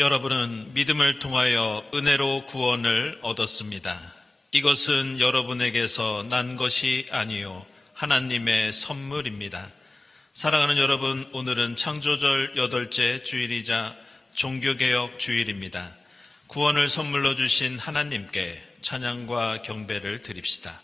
여러분은 믿음을 통하여 은혜로 구원을 얻었습니다. 이것은 여러분에게서 난 것이 아니요 하나님의 선물입니다. 사랑하는 여러분, 오늘은 창조절 8째 주일이자 종교개혁 주일입니다. 구원을 선물로 주신 하나님께 찬양과 경배를 드립시다.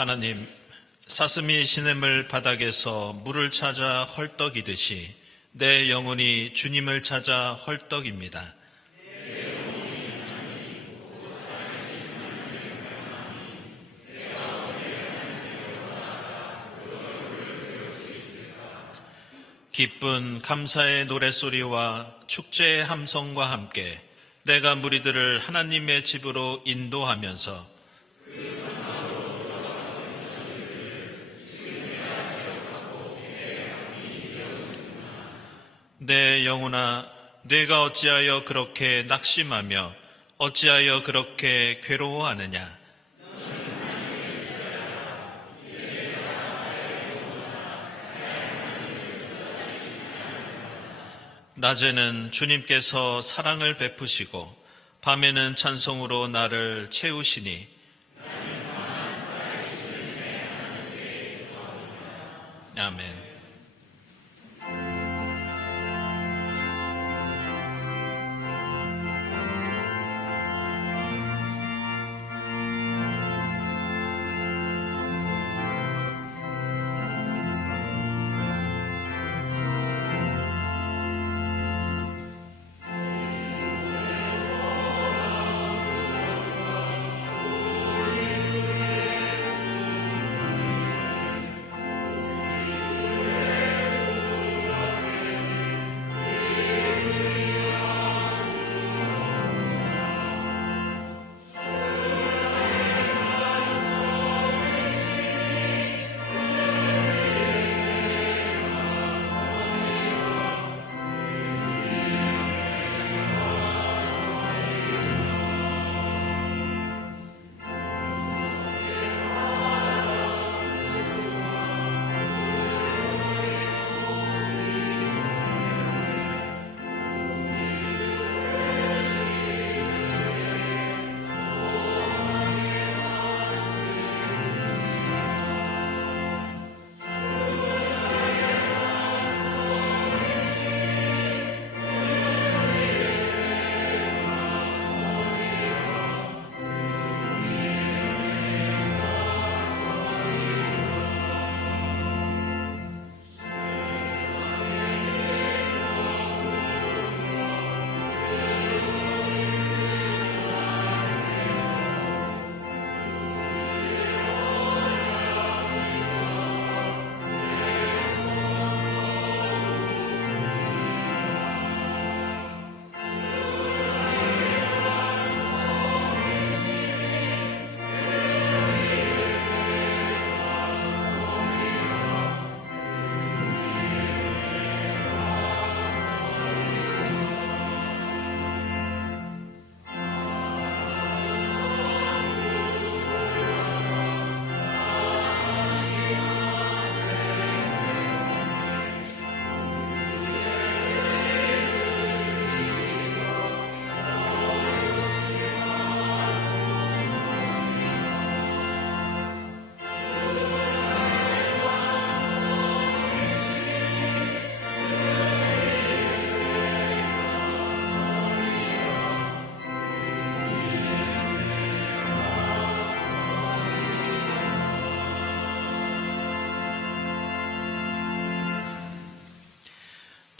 하나님, 사슴이 시냇물 바닥에서 물을 찾아 헐떡이듯이 내 영혼이 주님을 찾아 헐떡입니다. 기쁜 감사의 노랫소리와 축제의 함성과 함께 내가 무리들을 하나님의 집으로 인도하면서 내 영혼아, 내가 어찌하여 그렇게 낙심하며 어찌하여 그렇게 괴로워하느냐? 낮에는 주님께서 사랑을 베푸시고 밤에는 찬송으로 나를 채우시니 아멘.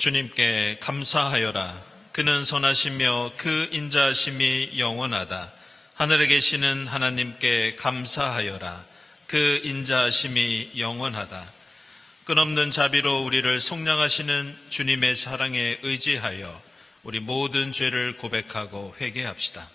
주님께 감사하여라. 그는 선하시며 그 인자하심이 영원하다. 하늘에 계시는 하나님께 감사하여라. 그 인자하심이 영원하다. 끝없는 자비로 우리를 속량하시는 주님의 사랑에 의지하여 우리 모든 죄를 고백하고 회개합시다.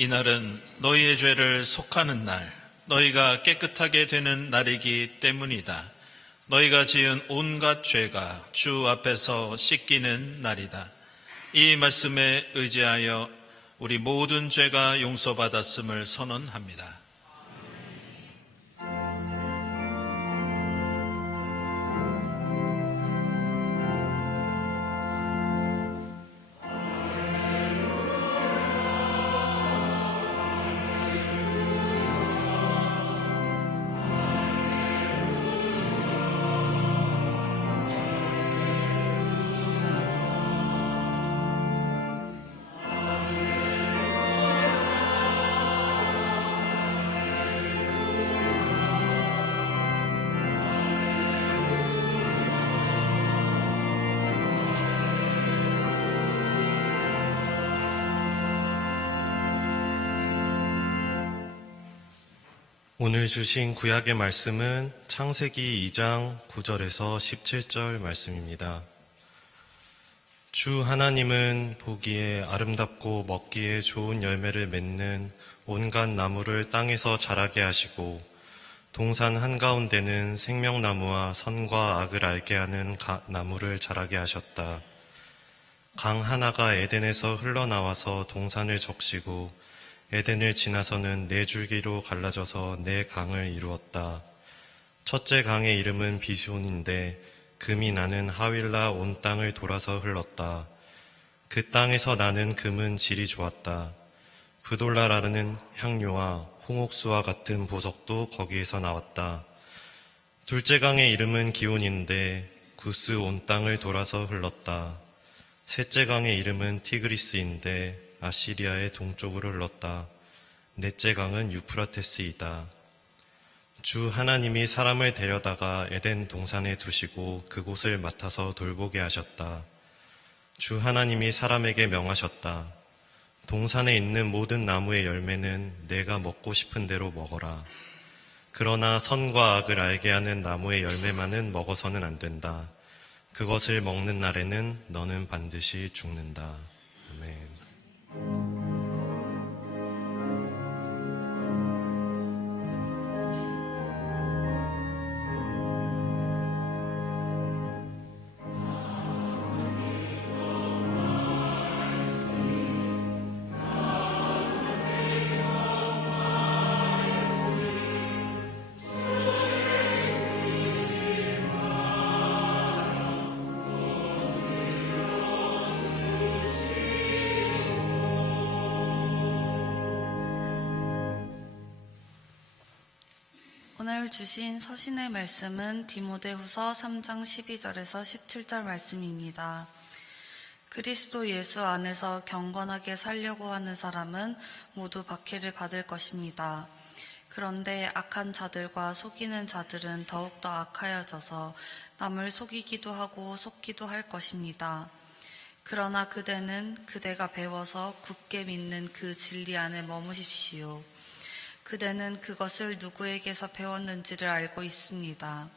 이날은 너희의 죄를 속하는 날, 너희가 깨끗하게 되는 날이기 때문이다. 너희가 지은 온갖 죄가 주 앞에서 씻기는 날이다. 이 말씀에 의지하여 우리 모든 죄가 용서받았음을 선언합니다. 오늘 주신 구약의 말씀은 창세기 2장 9절에서 17절 말씀입니다. 주 하나님은 보기에 아름답고 먹기에 좋은 열매를 맺는 온갖 나무를 땅에서 자라게 하시고 동산 한가운데는 생명나무와 선과 악을 알게 하는 나무를 자라게 하셨다. 강 하나가 에덴에서 흘러나와서 동산을 적시고 에덴을 지나서는 네 줄기로 갈라져서 네 강을 이루었다. 첫째 강의 이름은 비손인데 금이 나는 하윌라 온 땅을 돌아서 흘렀다. 그 땅에서 나는 금은 질이 좋았다. 브돌라라는 향료와 홍옥수와 같은 보석도 거기에서 나왔다. 둘째 강의 이름은 기온인데 구스 온 땅을 돌아서 흘렀다. 셋째 강의 이름은 티그리스인데 아시리아의 동쪽으로 흘렀다. 넷째 강은 유프라테스이다. 주 하나님이 사람을 데려다가 에덴 동산에 두시고 그곳을 맡아서 돌보게 하셨다. 주 하나님이 사람에게 명하셨다. 동산에 있는 모든 나무의 열매는 내가 먹고 싶은 대로 먹어라. 그러나 선과 악을 알게 하는 나무의 열매만은 먹어서는 안 된다. 그것을 먹는 날에는 너는 반드시 죽는다. 아멘. 오늘 주신 서신의 말씀은 디모데후서 3장 12절에서 17절 말씀입니다. 그리스도 예수 안에서 경건하게 살려고 하는 사람은 모두 박해를 받을 것입니다. 그런데 악한 자들과 속이는 자들은 더욱더 악하여져서 남을 속이기도 하고 속기도 할 것입니다. 그러나 그대가 배워서 굳게 믿는 그 진리 안에 머무십시오. 그대는 그것을 누구에게서 배웠는지를 알고 있습니다.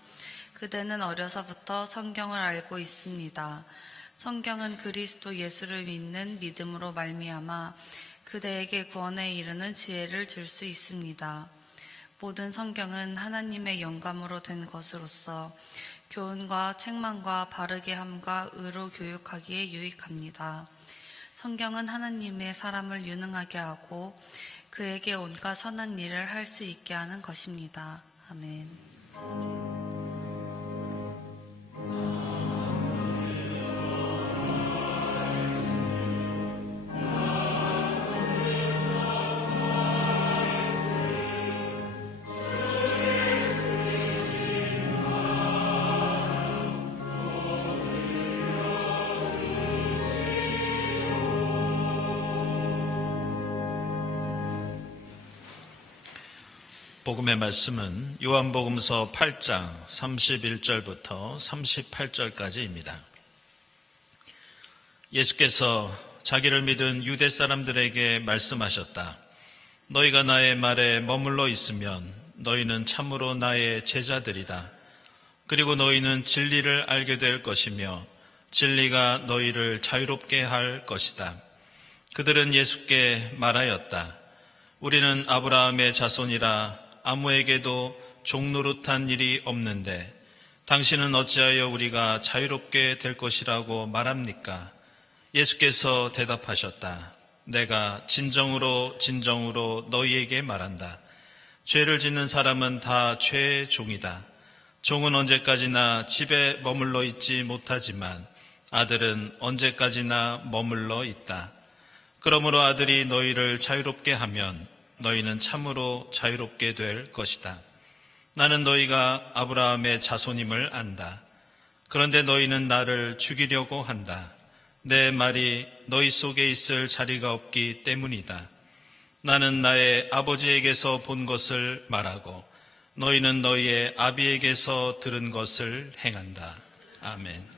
그대는 어려서부터 성경을 알고 있습니다. 성경은 그리스도 예수를 믿는 믿음으로 말미암아 그대에게 구원에 이르는 지혜를 줄 수 있습니다. 모든 성경은 하나님의 영감으로 된 것으로서 교훈과 책망과 바르게 함과 의로 교육하기에 유익합니다. 성경은 하나님의 사람을 유능하게 하고 그에게 온갖 선한 일을 할 수 있게 하는 것입니다. 아멘. 복음의 말씀은 요한복음서 8장 31절부터 38절까지입니다. 예수께서 자기를 믿은 유대 사람들에게 말씀하셨다. 너희가 나의 말에 머물러 있으면 너희는 참으로 나의 제자들이다. 그리고 너희는 진리를 알게 될 것이며 진리가 너희를 자유롭게 할 것이다. 그들은 예수께 말하였다. 우리는 아브라함의 자손이라 아무에게도 종노릇한 일이 없는데 당신은 어찌하여 우리가 자유롭게 될 것이라고 말합니까? 예수께서 대답하셨다. 내가 진정으로 너희에게 말한다. 죄를 짓는 사람은 다 죄의 종이다. 종은 언제까지나 집에 머물러 있지 못하지만 아들은 언제까지나 머물러 있다. 그러므로 아들이 너희를 자유롭게 하면 너희는 참으로 자유롭게 될 것이다. 나는 너희가 아브라함의 자손임을 안다. 그런데 너희는 나를 죽이려고 한다. 내 말이 너희 속에 있을 자리가 없기 때문이다. 나는 나의 아버지에게서 본 것을 말하고 너희는 너희의 아비에게서 들은 것을 행한다. 아멘.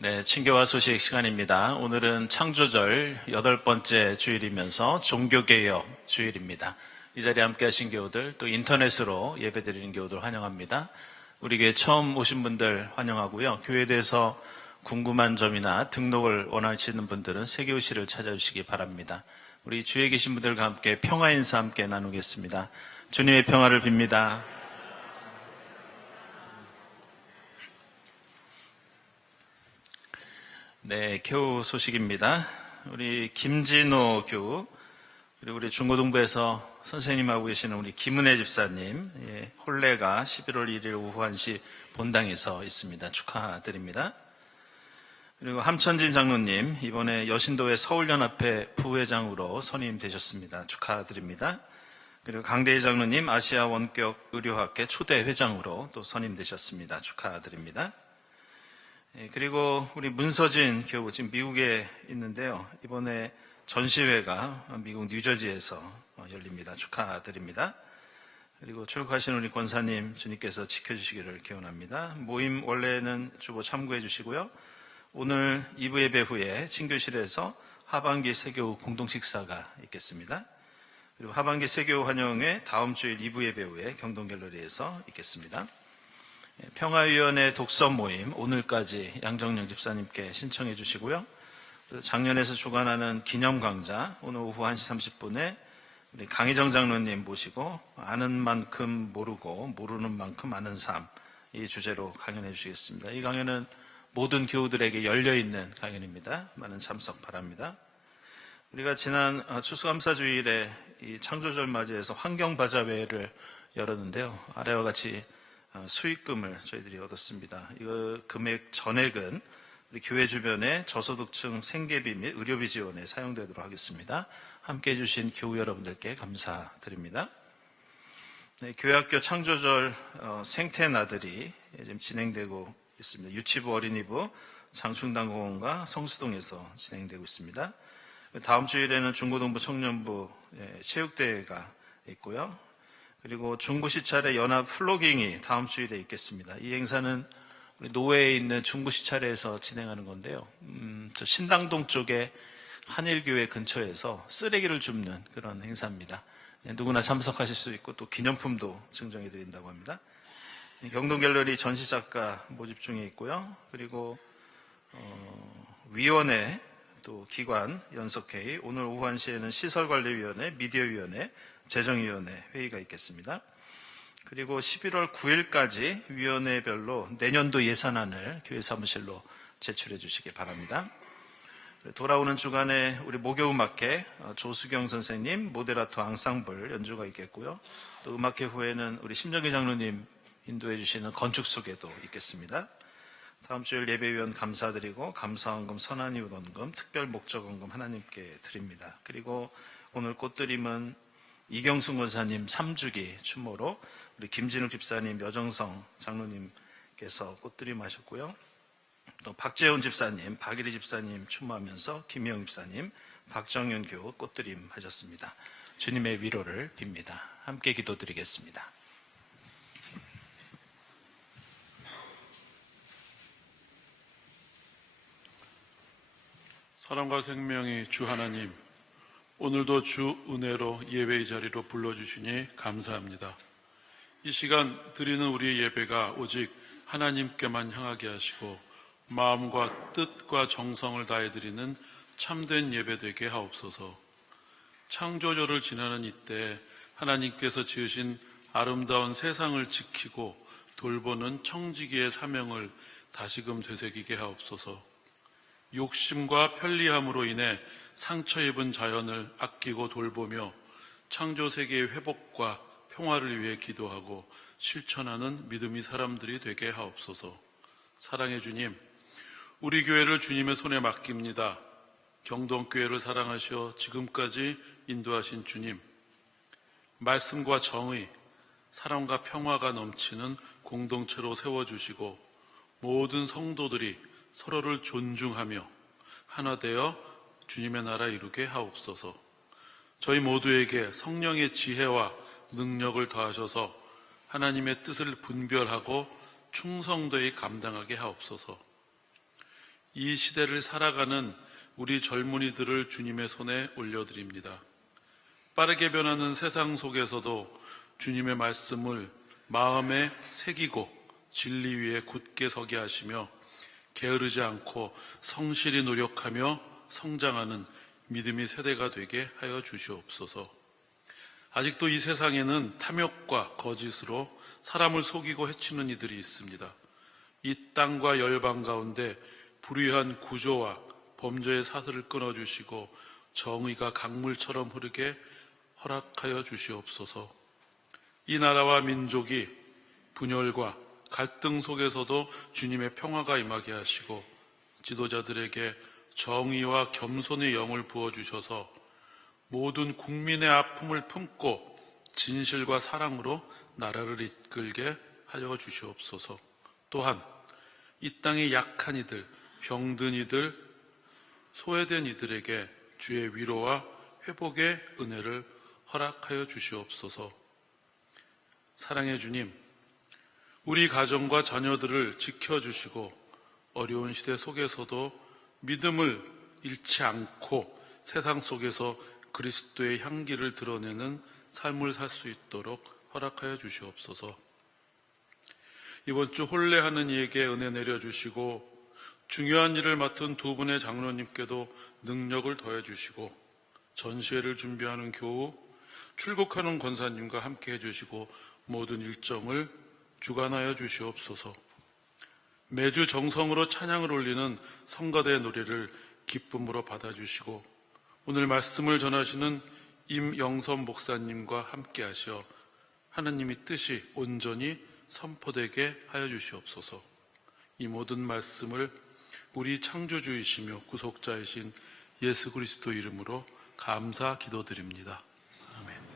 네, 친교와 소식 시간입니다. 오늘은 창조절 8번째 주일이면서 종교개혁 주일입니다. 이 자리에 함께 하신 교우들, 또 인터넷으로 예배드리는 교우들 환영합니다. 우리 교회 처음 오신 분들 환영하고요. 교회에 대해서 궁금한 점이나 등록을 원하시는 분들은 세교실을 찾아주시기 바랍니다. 우리 주위에 계신 분들과 함께 평화 인사 함께 나누겠습니다. 주님의 평화를 빕니다. 네, 교우 소식입니다. 우리 김진호 교우, 그리고 우리 중고등부에서 선생님하고 계시는 우리 김은혜 집사님, 혼례가 11월 1일 오후 1시 본당에서 있습니다. 축하드립니다. 그리고 함천진 장로님, 이번에 여신도회 서울연합회 부회장으로 선임되셨습니다. 축하드립니다. 그리고 강대희 장로님, 아시아 원격 의료학회 초대 회장으로 또 선임되셨습니다. 축하드립니다. 그리고 우리 문서진 교우 지금 미국에 있는데요. 이번에 전시회가 미국 뉴저지에서 열립니다. 축하드립니다. 그리고 출국하신 우리 권사님 주님께서 지켜주시기를 기원합니다. 모임 원래는 주보 참고해 주시고요. 오늘 2부 예배 후에 친교실에서 하반기 세교 공동 식사가 있겠습니다. 그리고 하반기 세교 환영회 다음 주일 2부 예배 후에 경동갤러리에서 있겠습니다. 평화위원회 독서 모임 오늘까지 양정영 집사님께 신청해 주시고요. 작년에서 주관하는 기념 강좌 오늘 오후 1시 30분에 우리 강희정 장로님 모시고 아는 만큼 모르고 모르는 만큼 아는 삶, 이 주제로 강연해 주시겠습니다. 이 강연은 모든 교우들에게 열려있는 강연입니다. 많은 참석 바랍니다. 우리가 지난 추수감사주일에 이 창조절 맞이해서 환경바자회를 열었는데요. 아래와 같이 수익금을 저희들이 얻었습니다. 이거 금액 전액은 우리 교회 주변의 저소득층 생계비 및 의료비 지원에 사용되도록 하겠습니다. 함께해 주신 교우 여러분들께 감사드립니다. 네, 교회학교 창조절 생태나들이 지금 진행되고 있습니다. 유치부, 어린이부, 장충당공원과 성수동에서 진행되고 있습니다. 다음 주일에는 중고등부, 청년부 체육대회가 있고요. 그리고 중구시찰의 연합 플로깅이 다음 주일에 있겠습니다. 이 행사는 우리 노회에 있는 중구시찰에서 진행하는 건데요. 저 신당동 쪽에 한일교회 근처에서 쓰레기를 줍는 그런 행사입니다. 누구나 참석하실 수 있고 또 기념품도 증정해 드린다고 합니다. 경동갤러리 전시작가 모집 중에 있고요. 그리고 위원회 또 기관 연석회의, 오늘 오후 1시에는 시설관리위원회, 미디어위원회, 재정위원회 회의가 있겠습니다. 그리고 11월 9일까지 위원회별로 내년도 예산안을 교회 사무실로 제출해 주시기 바랍니다. 돌아오는 주간에 우리 목요음악회 조수경 선생님 모데라토 앙상블 연주가 있겠고요. 또 음악회 후에는 우리 심정기 장로님 인도해 주시는 건축소개도 있겠습니다. 다음 주일 예배위원 감사드리고 감사원금, 선한이웃 원금, 특별목적원금 하나님께 드립니다. 그리고 오늘 꽃드림은 이경순 권사님 3주기 추모로 우리 김진욱 집사님, 여정성 장로님께서 꽃드림 하셨고요. 또 박재훈 집사님, 박일희 집사님 추모하면서 김희영 집사님, 박정현 교우 꽃드림 하셨습니다. 주님의 위로를 빕니다. 함께 기도드리겠습니다. 사랑과 생명의 주 하나님, 오늘도 주 은혜로 예배의 자리로 불러주시니 감사합니다. 이 시간 드리는 우리의 예배가 오직 하나님께만 향하게 하시고 마음과 뜻과 정성을 다해 드리는 참된 예배 되게 하옵소서. 창조절을 지나는 이때 하나님께서 지으신 아름다운 세상을 지키고 돌보는 청지기의 사명을 다시금 되새기게 하옵소서. 욕심과 편리함으로 인해 상처 입은 자연을 아끼고 돌보며 창조세계의 회복과 평화를 위해 기도하고 실천하는 믿음의 사람들이 되게 하옵소서. 사랑의 주님, 우리 교회를 주님의 손에 맡깁니다. 경동교회를 사랑하시어 지금까지 인도하신 주님, 말씀과 정의, 사랑과 평화가 넘치는 공동체로 세워주시고 모든 성도들이 서로를 존중하며 하나 되어 주님의 나라 이루게 하옵소서. 저희 모두에게 성령의 지혜와 능력을 더하셔서 하나님의 뜻을 분별하고 충성되이 감당하게 하옵소서. 이 시대를 살아가는 우리 젊은이들을 주님의 손에 올려드립니다. 빠르게 변하는 세상 속에서도 주님의 말씀을 마음에 새기고 진리 위에 굳게 서게 하시며 게으르지 않고 성실히 노력하며 성장하는 믿음의 세대가 되게 하여 주시옵소서. 아직도 이 세상에는 탐욕과 거짓으로 사람을 속이고 해치는 이들이 있습니다. 이 땅과 열방 가운데 불의한 구조와 범죄의 사슬을 끊어주시고 정의가 강물처럼 흐르게 허락하여 주시옵소서. 이 나라와 민족이 분열과 갈등 속에서도 주님의 평화가 임하게 하시고 지도자들에게 정의와 겸손의 영을 부어주셔서 모든 국민의 아픔을 품고 진실과 사랑으로 나라를 이끌게 하여 주시옵소서. 또한 이 땅의 약한 이들, 병든 이들, 소외된 이들에게 주의 위로와 회복의 은혜를 허락하여 주시옵소서. 사랑의 주님, 우리 가정과 자녀들을 지켜주시고 어려운 시대 속에서도 믿음을 잃지 않고 세상 속에서 그리스도의 향기를 드러내는 삶을 살 수 있도록 허락하여 주시옵소서. 이번 주 혼례하는 이에게 은혜 내려주시고 중요한 일을 맡은 두 분의 장로님께도 능력을 더해주시고 전시회를 준비하는 교우, 출국하는 권사님과 함께 해주시고 모든 일정을 주관하여 주시옵소서. 매주 정성으로 찬양을 올리는 성가대 노래를 기쁨으로 받아주시고 오늘 말씀을 전하시는 임영선 목사님과 함께 하셔 하나님의 뜻이 온전히 선포되게 하여 주시옵소서. 이 모든 말씀을 우리 창조주이시며 구속자이신 예수 그리스도 이름으로 감사 기도드립니다. 아멘.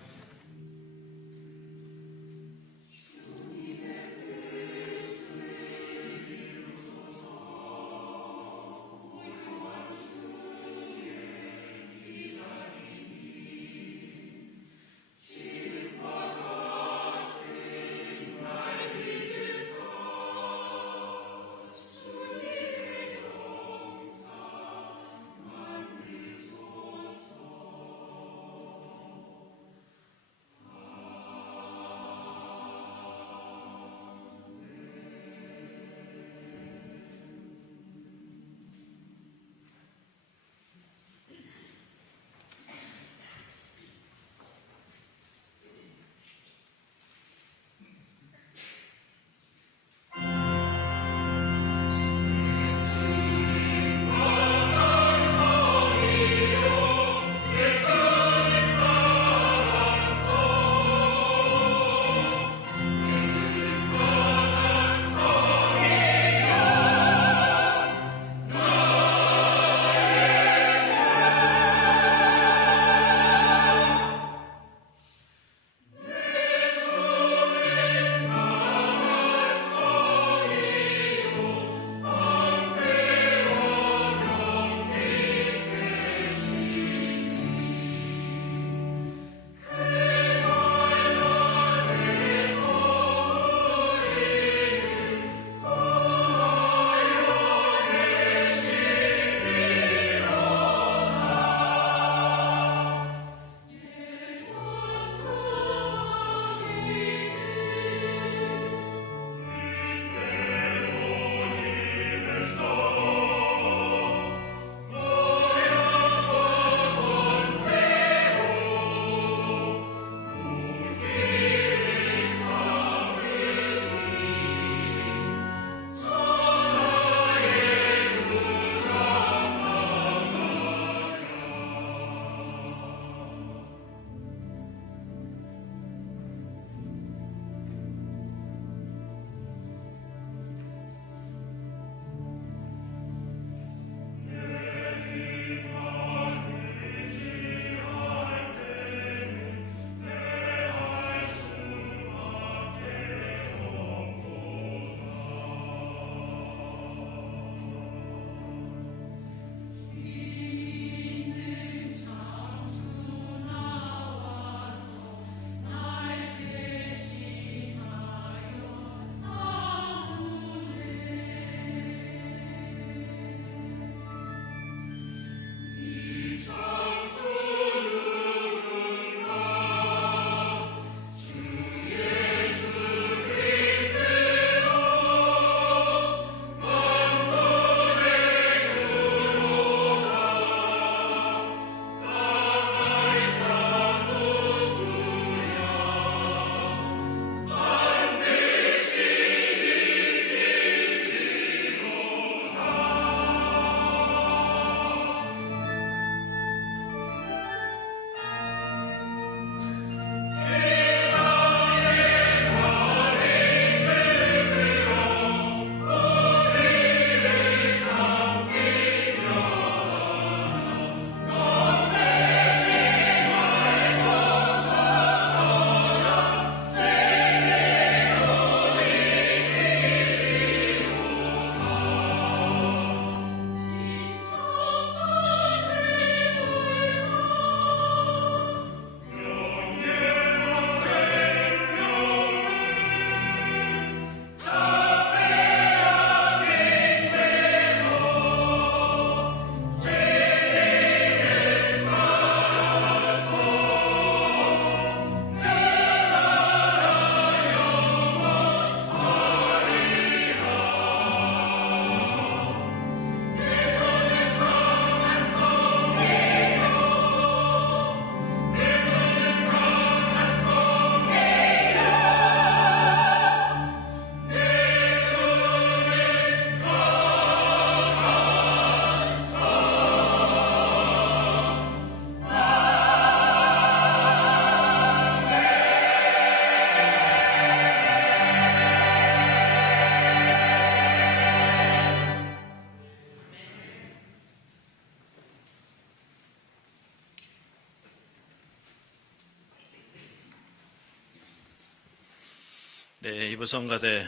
네, 이부성가대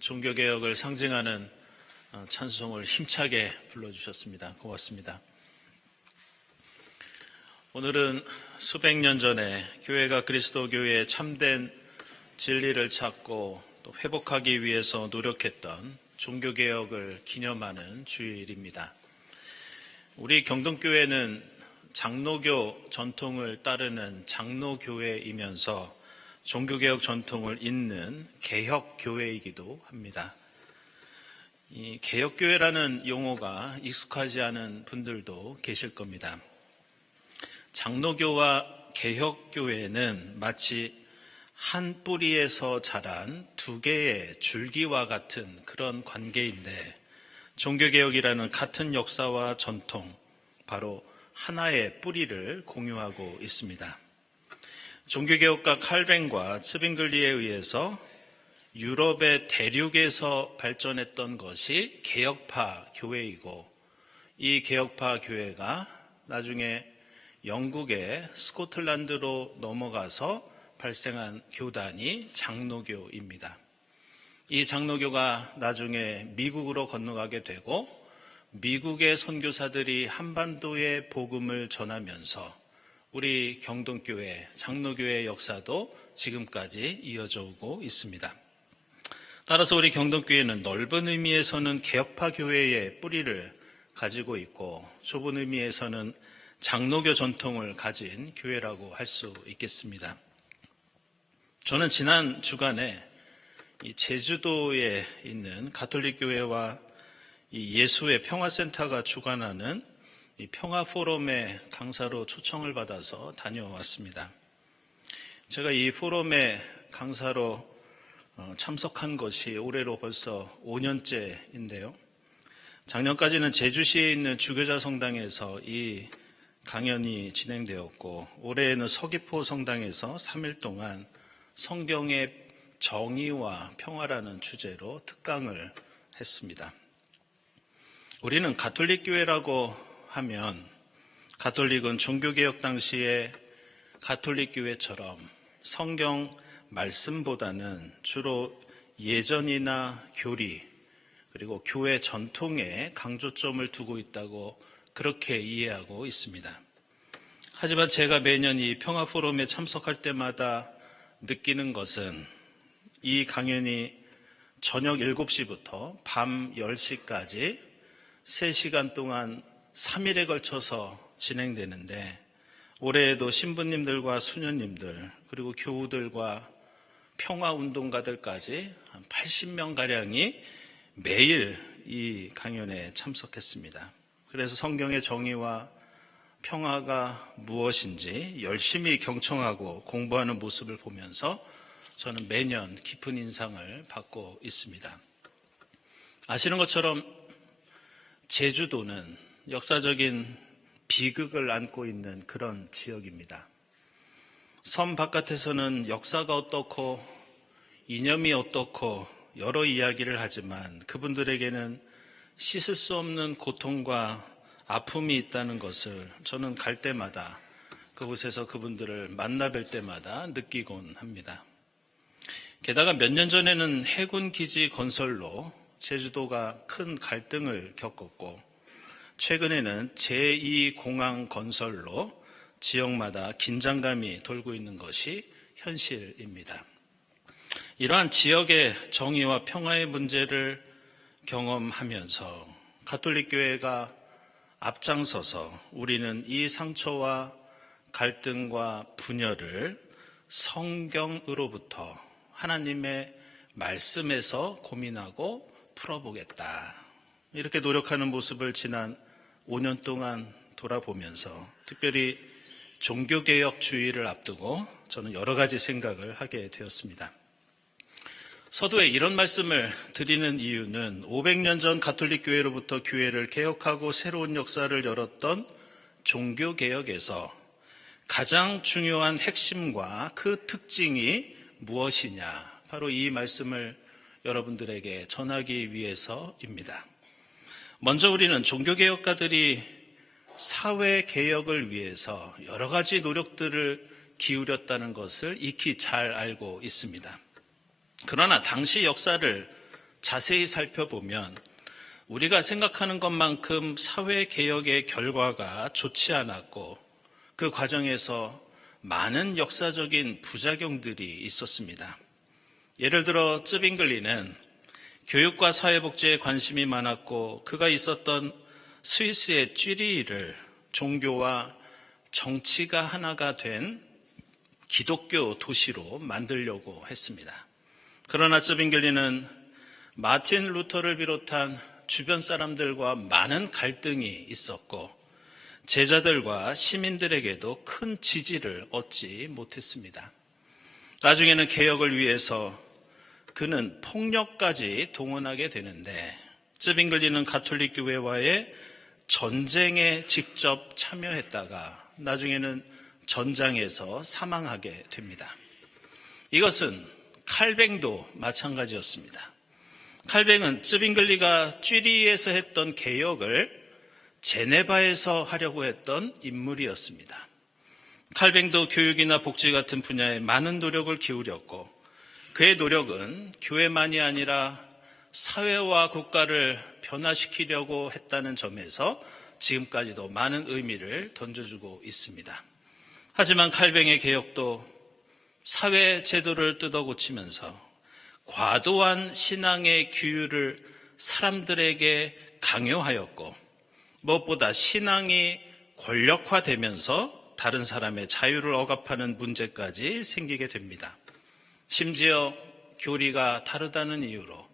종교개혁을 상징하는 찬송을 힘차게 불러주셨습니다. 고맙습니다. 오늘은 수백 년 전에 교회가 그리스도교의 참된 진리를 찾고 또 회복하기 위해서 노력했던 종교개혁을 기념하는 주일입니다. 우리 경동교회는 장로교 전통을 따르는 장로교회이면서 종교개혁 전통을 잇는 개혁교회이기도 합니다. 이 개혁교회라는 용어가 익숙하지 않은 분들도 계실 겁니다. 장로교와 개혁교회는 마치 한 뿌리에서 자란 두 개의 줄기와 같은 그런 관계인데, 종교개혁이라는 같은 역사와 전통, 바로 하나의 뿌리를 공유하고 있습니다. 종교개혁가 칼뱅과 츠빙글리에 의해서 유럽의 대륙에서 발전했던 것이 개혁파 교회이고, 이 개혁파 교회가 나중에 영국의 스코틀랜드로 넘어가서 발생한 교단이 장로교입니다. 이 장로교가 나중에 미국으로 건너가게 되고, 미국의 선교사들이 한반도에 복음을 전하면서 우리 경동교회, 장로교회의 역사도 지금까지 이어져 오고 있습니다. 따라서 우리 경동교회는 넓은 의미에서는 개혁파 교회의 뿌리를 가지고 있고, 좁은 의미에서는 장로교 전통을 가진 교회라고 할 수 있겠습니다. 저는 지난 주간에 이 제주도에 있는 가톨릭 교회와 이 예수의 평화센터가 주관하는 이 평화포럼의 강사로 초청을 받아서 다녀왔습니다. 제가 이 포럼의 강사로 참석한 것이 올해로 벌써 5년째인데요. 작년까지는 제주시에 있는 주교자 성당에서 이 강연이 진행되었고, 올해에는 서귀포 성당에서 3일 동안 성경의 정의와 평화라는 주제로 특강을 했습니다. 우리는 가톨릭 교회라고 하면, 가톨릭은 종교개혁 당시에 가톨릭 교회처럼 성경 말씀보다는 주로 예전이나 교리, 그리고 교회 전통에 강조점을 두고 있다고 그렇게 이해하고 있습니다. 하지만 제가 매년 이 평화포럼에 참석할 때마다 느끼는 것은, 이 강연이 저녁 7시부터 밤 10시까지 3시간 동안 3일에 걸쳐서 진행되는데, 올해에도 신부님들과 수녀님들, 그리고 교우들과 평화운동가들까지 한 80명가량이 매일 이 강연에 참석했습니다. 그래서 성경의 정의와 평화가 무엇인지 열심히 경청하고 공부하는 모습을 보면서 저는 매년 깊은 인상을 받고 있습니다. 아시는 것처럼 제주도는 역사적인 비극을 안고 있는 그런 지역입니다. 섬 바깥에서는 역사가 어떻고 이념이 어떻고 여러 이야기를 하지만, 그분들에게는 씻을 수 없는 고통과 아픔이 있다는 것을 저는 갈 때마다, 그곳에서 그분들을 만나 뵐 때마다 느끼곤 합니다. 게다가 몇 년 전에는 해군 기지 건설로 제주도가 큰 갈등을 겪었고, 최근에는 제2공항 건설로 지역마다 긴장감이 돌고 있는 것이 현실입니다. 이러한 지역의 정의와 평화의 문제를 경험하면서 가톨릭 교회가 앞장서서 우리는 이 상처와 갈등과 분열을 성경으로부터, 하나님의 말씀에서 고민하고 풀어보겠다, 이렇게 노력하는 모습을 지난 5년 동안 돌아보면서, 특별히 종교개혁 주의를 앞두고 저는 여러 가지 생각을 하게 되었습니다. 서두에 이런 말씀을 드리는 이유는 500년 전 가톨릭 교회로부터 교회를 개혁하고 새로운 역사를 열었던 종교개혁에서 가장 중요한 핵심과 그 특징이 무엇이냐, 바로 이 말씀을 여러분들에게 전하기 위해서입니다. 먼저 우리는 종교개혁가들이 사회개혁을 위해서 여러 가지 노력들을 기울였다는 것을 익히 잘 알고 있습니다. 그러나 당시 역사를 자세히 살펴보면 우리가 생각하는 것만큼 사회개혁의 결과가 좋지 않았고 그 과정에서 많은 역사적인 부작용들이 있었습니다. 예를 들어 쯔빙글리는 교육과 사회복지에 관심이 많았고 그가 있었던 스위스의 쥐리히를 종교와 정치가 하나가 된 기독교 도시로 만들려고 했습니다. 그러나 쯔빙글리는 마틴 루터를 비롯한 주변 사람들과 많은 갈등이 있었고 제자들과 시민들에게도 큰 지지를 얻지 못했습니다. 나중에는 개혁을 위해서 그는 폭력까지 동원하게 되는데 쯔빙글리는 가톨릭 교회와의 전쟁에 직접 참여했다가 나중에는 전장에서 사망하게 됩니다. 이것은 칼뱅도 마찬가지였습니다. 칼뱅은 쯔빙글리가 쥐리히에서 했던 개혁을 제네바에서 하려고 했던 인물이었습니다. 칼뱅도 교육이나 복지 같은 분야에 많은 노력을 기울였고 그의 노력은 교회만이 아니라 사회와 국가를 변화시키려고 했다는 점에서 지금까지도 많은 의미를 던져주고 있습니다. 하지만 칼뱅의 개혁도 사회 제도를 뜯어고치면서 과도한 신앙의 규율을 사람들에게 강요하였고 무엇보다 신앙이 권력화되면서 다른 사람의 자유를 억압하는 문제까지 생기게 됩니다. 심지어 교리가 다르다는 이유로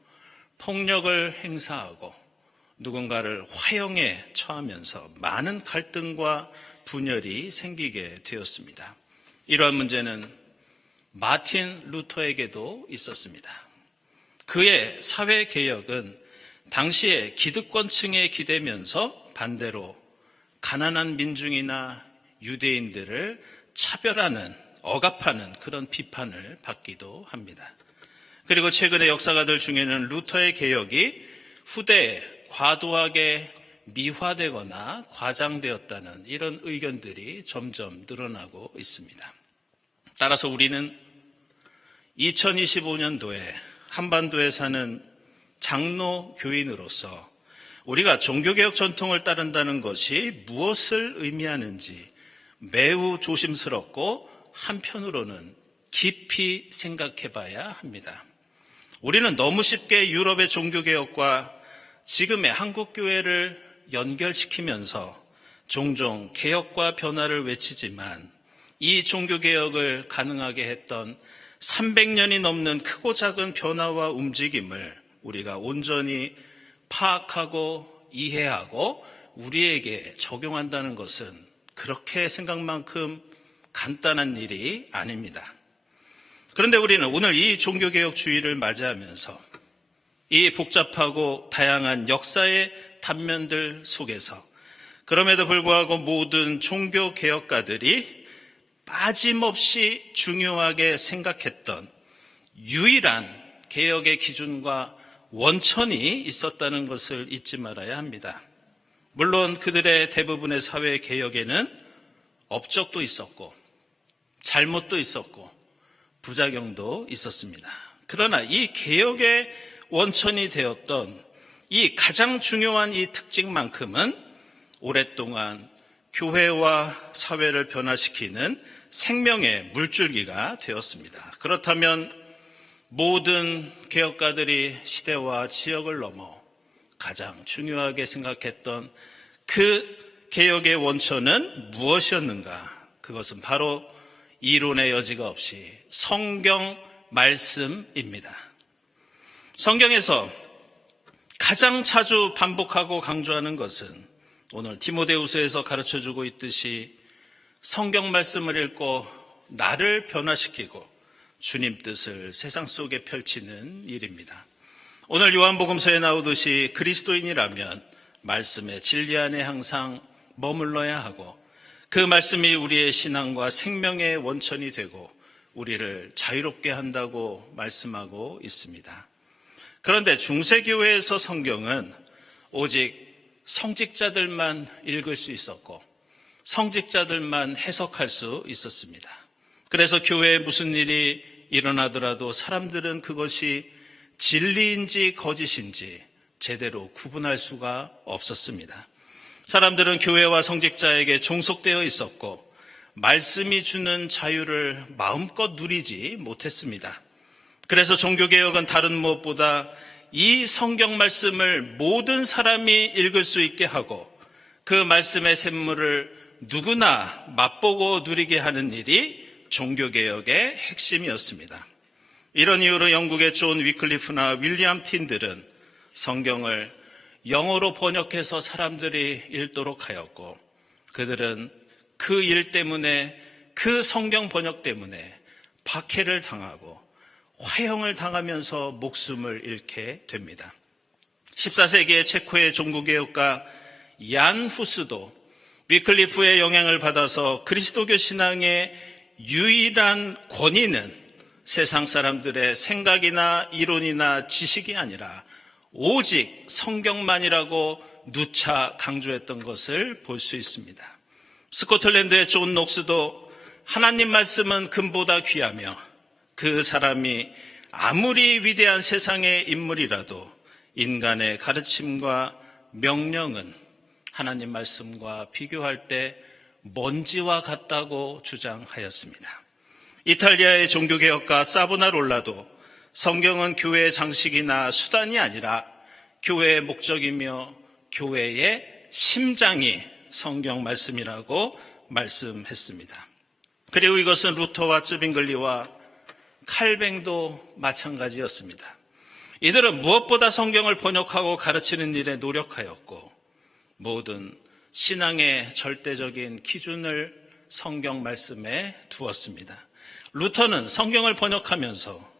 폭력을 행사하고 누군가를 화형에 처하면서 많은 갈등과 분열이 생기게 되었습니다. 이러한 문제는 마틴 루터에게도 있었습니다. 그의 사회개혁은 당시에 기득권층에 기대면서 반대로 가난한 민중이나 유대인들을 차별하는, 억압하는 그런 비판을 받기도 합니다. 그리고 최근의 역사가들 중에는 루터의 개혁이 후대에 과도하게 미화되거나 과장되었다는 이런 의견들이 점점 늘어나고 있습니다. 따라서 우리는 2025년도에 한반도에 사는 장로 교인으로서 우리가 종교개혁 전통을 따른다는 것이 무엇을 의미하는지 매우 조심스럽고 한편으로는 깊이 생각해 봐야 합니다. 우리는 너무 쉽게 유럽의 종교개혁과 지금의 한국교회를 연결시키면서 종종 개혁과 변화를 외치지만 이 종교개혁을 가능하게 했던 300년이 넘는 크고 작은 변화와 움직임을 우리가 온전히 파악하고 이해하고 우리에게 적용한다는 것은 그렇게 생각만큼 간단한 일이 아닙니다. 그런데 우리는 오늘 이 종교개혁주의를 맞이하면서 이 복잡하고 다양한 역사의 단면들 속에서 그럼에도 불구하고 모든 종교개혁가들이 빠짐없이 중요하게 생각했던 유일한 개혁의 기준과 원천이 있었다는 것을 잊지 말아야 합니다. 물론 그들의 대부분의 사회 개혁에는 업적도 있었고 잘못도 있었고 부작용도 있었습니다. 그러나 이 개혁의 원천이 되었던 이 가장 중요한 이 특징만큼은 오랫동안 교회와 사회를 변화시키는 생명의 물줄기가 되었습니다. 그렇다면 모든 개혁가들이 시대와 지역을 넘어 가장 중요하게 생각했던 그 개혁의 원천은 무엇이었는가? 그것은 바로 이론의 여지가 없이 성경 말씀입니다. 성경에서 가장 자주 반복하고 강조하는 것은 오늘 디모데후서에서 가르쳐주고 있듯이 성경 말씀을 읽고 나를 변화시키고 주님 뜻을 세상 속에 펼치는 일입니다. 오늘 요한복음서에 나오듯이 그리스도인이라면 말씀의 진리 안에 항상 머물러야 하고 그 말씀이 우리의 신앙과 생명의 원천이 되고 우리를 자유롭게 한다고 말씀하고 있습니다. 그런데 중세교회에서 성경은 오직 성직자들만 읽을 수 있었고 성직자들만 해석할 수 있었습니다. 그래서 교회에 무슨 일이 일어나더라도 사람들은 그것이 진리인지 거짓인지 제대로 구분할 수가 없었습니다. 사람들은 교회와 성직자에게 종속되어 있었고 말씀이 주는 자유를 마음껏 누리지 못했습니다. 그래서 종교개혁은 다른 무엇보다 이 성경 말씀을 모든 사람이 읽을 수 있게 하고 그 말씀의 샘물을 누구나 맛보고 누리게 하는 일이 종교개혁의 핵심이었습니다. 이런 이유로 영국의 존 위클리프나 윌리엄 틴들은 성경을 영어로 번역해서 사람들이 읽도록 하였고 그들은 그 일 때문에, 그 성경 번역 때문에 박해를 당하고 화형을 당하면서 목숨을 잃게 됩니다. 14세기의 체코의 종교개혁가 얀 후스도 위클리프의 영향을 받아서 그리스도교 신앙의 유일한 권위는 세상 사람들의 생각이나 이론이나 지식이 아니라 오직 성경만이라고 누차 강조했던 것을 볼 수 있습니다. 스코틀랜드의 존 녹스도 하나님 말씀은 금보다 귀하며 그 사람이 아무리 위대한 세상의 인물이라도 인간의 가르침과 명령은 하나님 말씀과 비교할 때 먼지와 같다고 주장하였습니다. 이탈리아의 종교개혁가 사보나롤라도 성경은 교회의 장식이나 수단이 아니라 교회의 목적이며 교회의 심장이 성경 말씀이라고 말씀했습니다. 그리고 이것은 루터와 쯔빙글리와 칼뱅도 마찬가지였습니다. 이들은 무엇보다 성경을 번역하고 가르치는 일에 노력하였고 모든 신앙의 절대적인 기준을 성경 말씀에 두었습니다. 루터는 성경을 번역하면서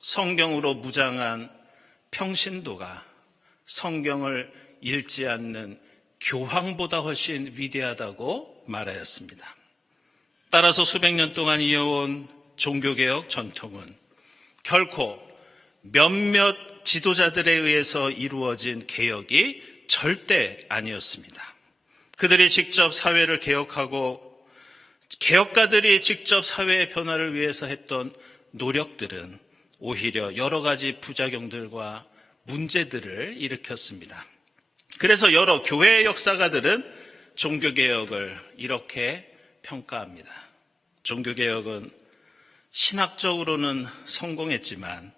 성경으로 무장한 평신도가 성경을 읽지 않는 교황보다 훨씬 위대하다고 말하였습니다. 따라서 수백 년 동안 이어온 종교개혁 전통은 결코 몇몇 지도자들에 의해서 이루어진 개혁이 절대 아니었습니다. 그들이 직접 사회를 개혁하고 개혁가들이 직접 사회의 변화를 위해서 했던 노력들은 오히려 여러 가지 부작용들과 문제들을 일으켰습니다. 그래서 여러 교회 역사가들은 종교개혁을 이렇게 평가합니다. 종교개혁은 신학적으로는 성공했지만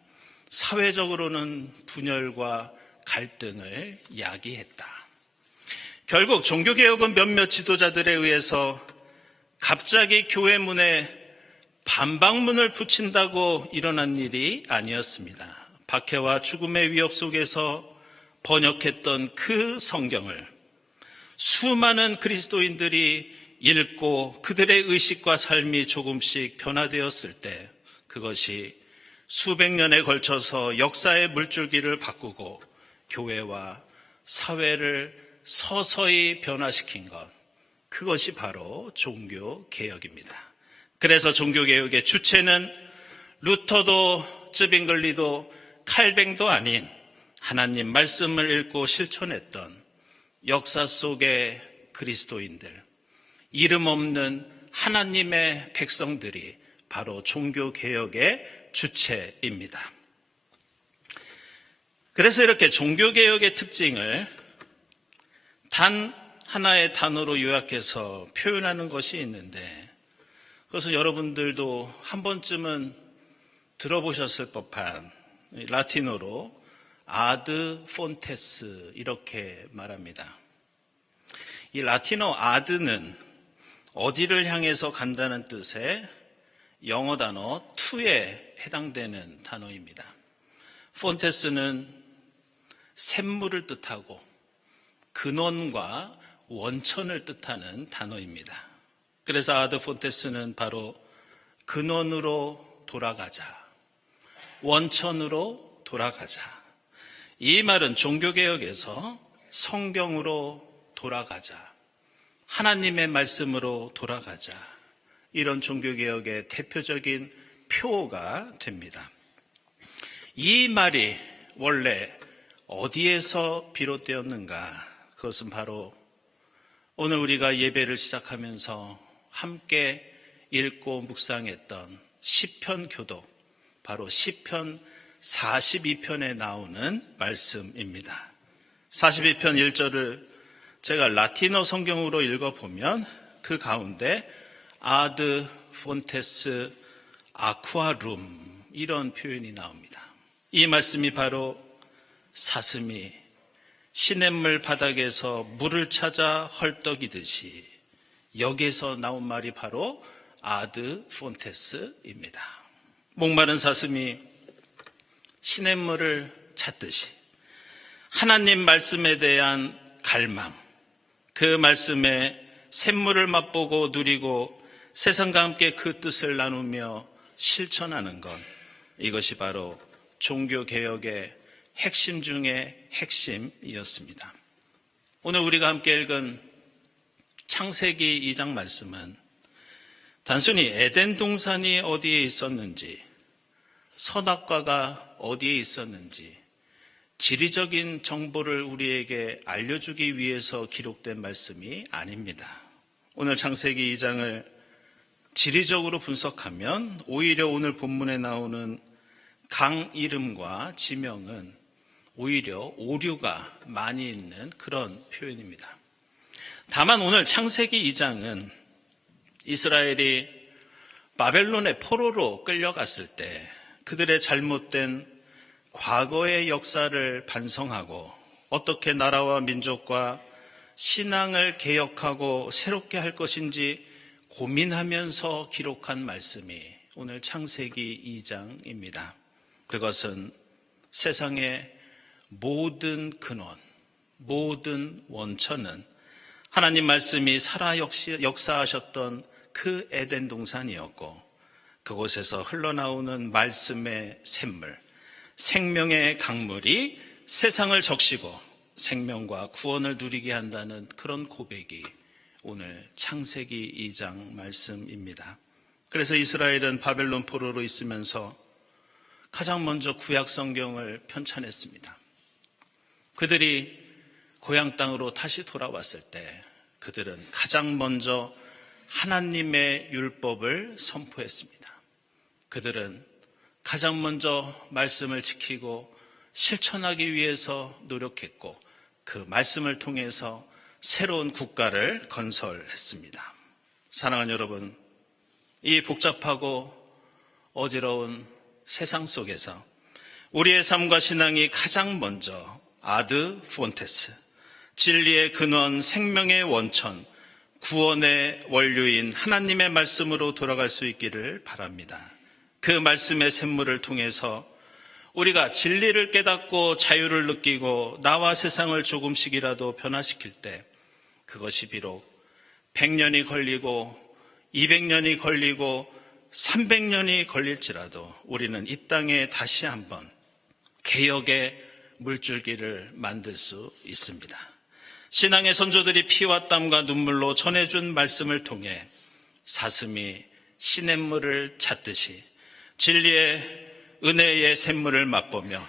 사회적으로는 분열과 갈등을 야기했다. 결국 종교개혁은 몇몇 지도자들에 의해서 갑자기 교회 문에 반박문을 붙인다고 일어난 일이 아니었습니다. 박해와 죽음의 위협 속에서 번역했던 그 성경을 수많은 그리스도인들이 읽고 그들의 의식과 삶이 조금씩 변화되었을 때 그것이 수백 년에 걸쳐서 역사의 물줄기를 바꾸고 교회와 사회를 서서히 변화시킨 것, 그것이 바로 종교개혁입니다. 그래서 종교개혁의 주체는 루터도 쯔빙글리도 칼뱅도 아닌 하나님 말씀을 읽고 실천했던 역사 속의 그리스도인들, 이름 없는 하나님의 백성들이 바로 종교개혁의 주체입니다. 그래서 이렇게 종교개혁의 특징을 단 하나의 단어로 요약해서 표현하는 것이 있는데 그것은 여러분들도 한 번쯤은 들어보셨을 법한 라틴어로 아드 폰테스 이렇게 말합니다. 이 라틴어 아드는 어디를 향해서 간다는 뜻의 영어 단어 to에 해당되는 단어입니다. 폰테스는 샘물을 뜻하고 근원과 원천을 뜻하는 단어입니다. 그래서 아드 폰테스는 바로 근원으로 돌아가자, 원천으로 돌아가자. 이 말은 종교개혁에서 성경으로 돌아가자, 하나님의 말씀으로 돌아가자, 이런 종교개혁의 대표적인 표가 됩니다. 이 말이 원래 어디에서 비롯되었는가? 그것은 바로 오늘 우리가 예배를 시작하면서 함께 읽고 묵상했던 시편 교독 바로 시편 42편에 나오는 말씀입니다. 42편 1절을 제가 라틴어 성경으로 읽어보면 그 가운데 아드 폰테스 아쿠아룸 이런 표현이 나옵니다. 이 말씀이 바로 사슴이 시냇물 바닥에서 물을 찾아 헐떡이듯이 여기에서 나온 말이 바로 아드 폰테스입니다. 목마른 사슴이 시냇물을 찾듯이 하나님 말씀에 대한 갈망, 그 말씀에 샘물을 맛보고 누리고 세상과 함께 그 뜻을 나누며 실천하는 것, 이것이 바로 종교개혁의 핵심 중의 핵심이었습니다. 오늘 우리가 함께 읽은 창세기 2장 말씀은 단순히 에덴 동산이 어디에 있었는지, 선악과가 어디에 있었는지 지리적인 정보를 우리에게 알려주기 위해서 기록된 말씀이 아닙니다. 오늘 창세기 2장을 지리적으로 분석하면 오히려 오늘 본문에 나오는 강 이름과 지명은 오히려 오류가 많이 있는 그런 표현입니다. 다만 오늘 창세기 2장은 이스라엘이 바벨론의 포로로 끌려갔을 때 그들의 잘못된 과거의 역사를 반성하고 어떻게 나라와 민족과 신앙을 개혁하고 새롭게 할 것인지 고민하면서 기록한 말씀이 오늘 창세기 2장입니다. 그것은 세상의 모든 근원, 모든 원천은 하나님 말씀이 살아 역사하셨던 그 에덴 동산이었고 그곳에서 흘러나오는 말씀의 샘물, 생명의 강물이 세상을 적시고 생명과 구원을 누리게 한다는 그런 고백이 오늘 창세기 2장 말씀입니다. 그래서 이스라엘은 바벨론 포로로 있으면서 가장 먼저 구약 성경을 편찬했습니다. 그들이 고향 땅으로 다시 돌아왔을 때 그들은 가장 먼저 하나님의 율법을 선포했습니다. 그들은 가장 먼저 말씀을 지키고 실천하기 위해서 노력했고 그 말씀을 통해서 새로운 국가를 건설했습니다. 사랑하는 여러분, 이 복잡하고 어지러운 세상 속에서 우리의 삶과 신앙이 가장 먼저 아드 폰테스, 진리의 근원, 생명의 원천, 구원의 원료인 하나님의 말씀으로 돌아갈 수 있기를 바랍니다. 그 말씀의 샘물을 통해서 우리가 진리를 깨닫고 자유를 느끼고 나와 세상을 조금씩이라도 변화시킬 때 그것이 비록 100년이 걸리고 200년이 걸리고 300년이 걸릴지라도 우리는 이 땅에 다시 한번 개혁의 물줄기를 만들 수 있습니다. 신앙의 선조들이 피와 땀과 눈물로 전해준 말씀을 통해 사슴이 시냇물을 찾듯이 진리의 은혜의 샘물을 맛보며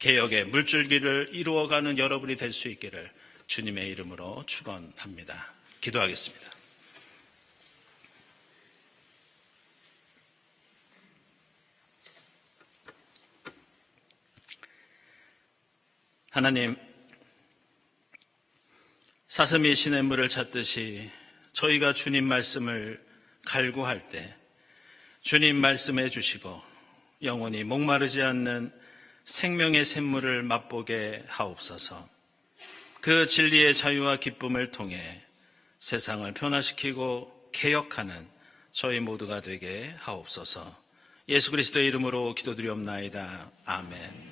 개혁의 물줄기를 이루어가는 여러분이 될 수 있기를 주님의 이름으로 축원합니다. 기도하겠습니다. 하나님, 사슴이 시냇물을 찾듯이 저희가 주님 말씀을 갈구할 때 주님 말씀해 주시고 영원히 목마르지 않는 생명의 샘물을 맛보게 하옵소서. 그 진리의 자유와 기쁨을 통해 세상을 변화시키고 개혁하는 저희 모두가 되게 하옵소서. 예수 그리스도의 이름으로 기도드리옵나이다. 아멘.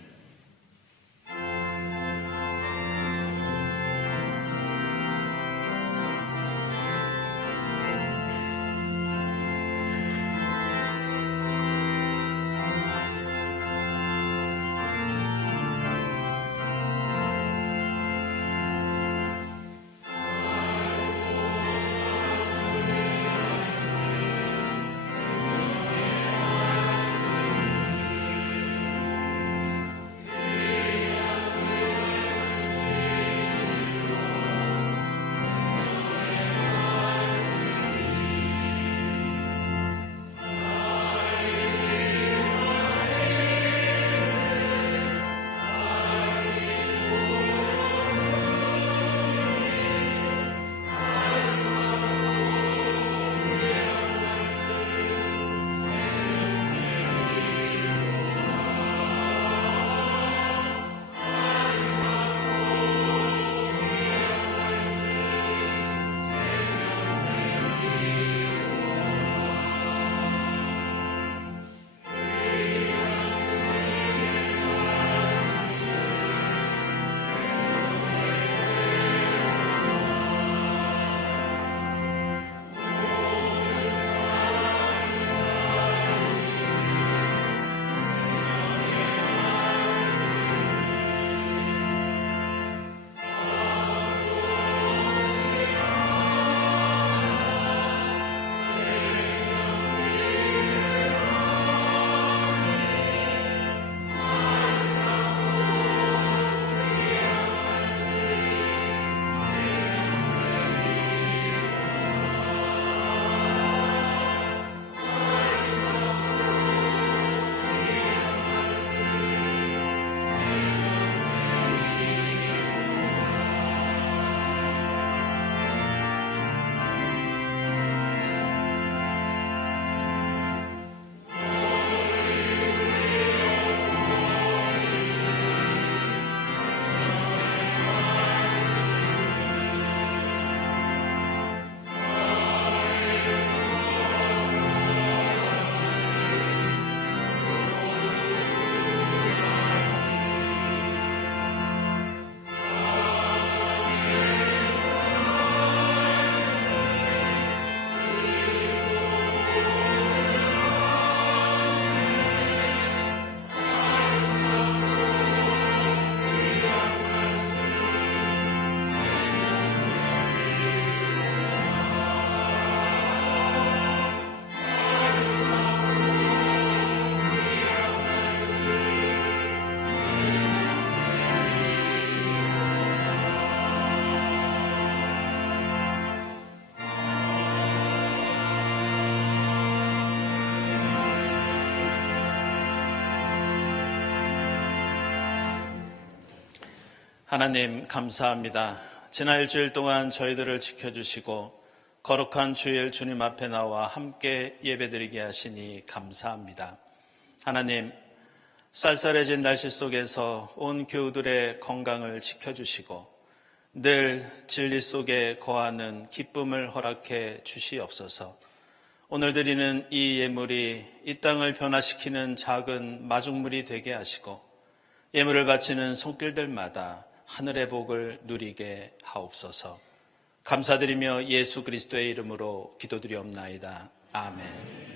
하나님 감사합니다. 지난 일주일 동안 저희들을 지켜주시고 거룩한 주일 주님 앞에 나와 함께 예배드리게 하시니 감사합니다. 하나님, 쌀쌀해진 날씨 속에서 온 교우들의 건강을 지켜주시고 늘 진리 속에 거하는 기쁨을 허락해 주시옵소서. 오늘 드리는 이 예물이 이 땅을 변화시키는 작은 마중물이 되게 하시고 예물을 바치는 손길들마다 하늘의 복을 누리게 하옵소서. 감사드리며 예수 그리스도의 이름으로 기도드리옵나이다. 아멘.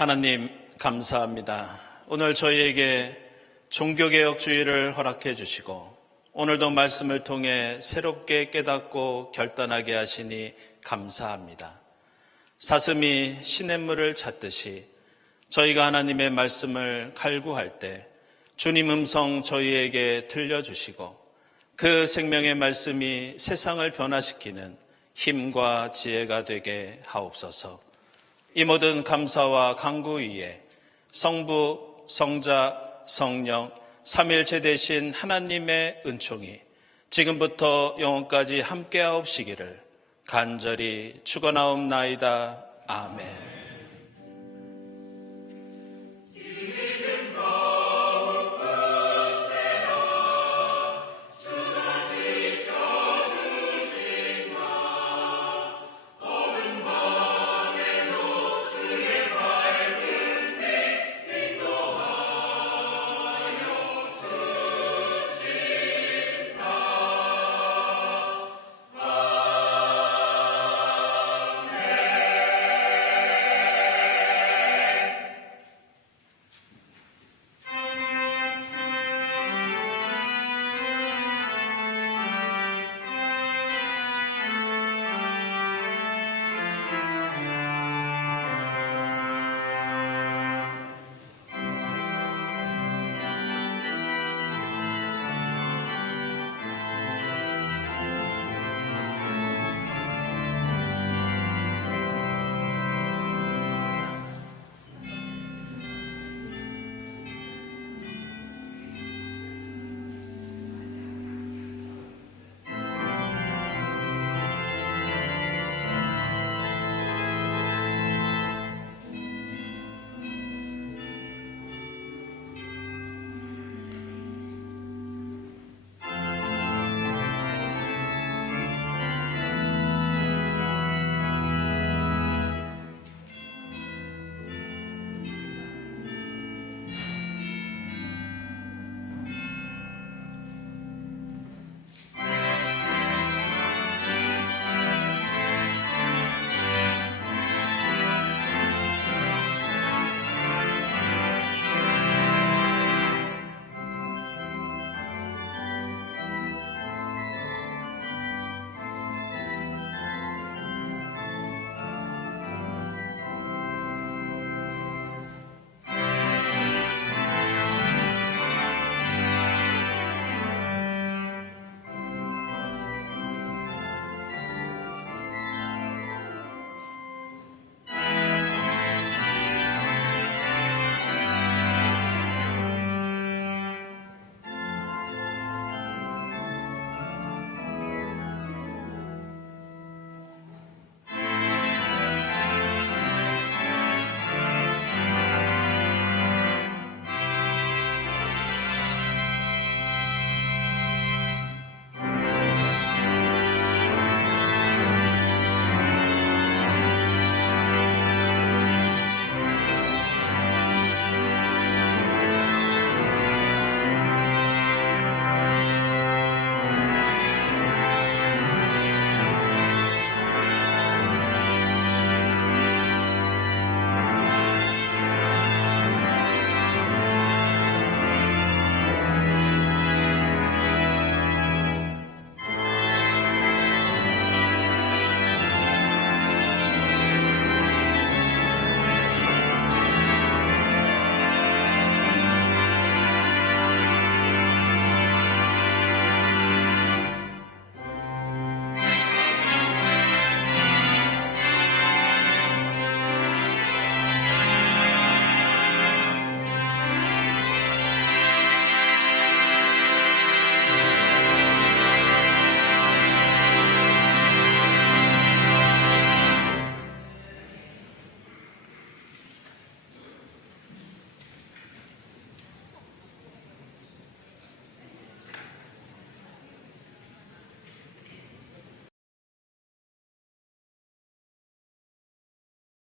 하나님 감사합니다. 오늘 저희에게 종교개혁주의를 허락해 주시고 오늘도 말씀을 통해 새롭게 깨닫고 결단하게 하시니 감사합니다. 사슴이 시냇물을 찾듯이 저희가 하나님의 말씀을 갈구할 때 주님 음성 저희에게 들려주시고 그 생명의 말씀이 세상을 변화시키는 힘과 지혜가 되게 하옵소서. 이 모든 감사와 간구 위에 성부, 성자, 성령, 삼위일체 되신 하나님의 은총이 지금부터 영원까지 함께하옵시기를 간절히 축원하옵나이다. 아멘.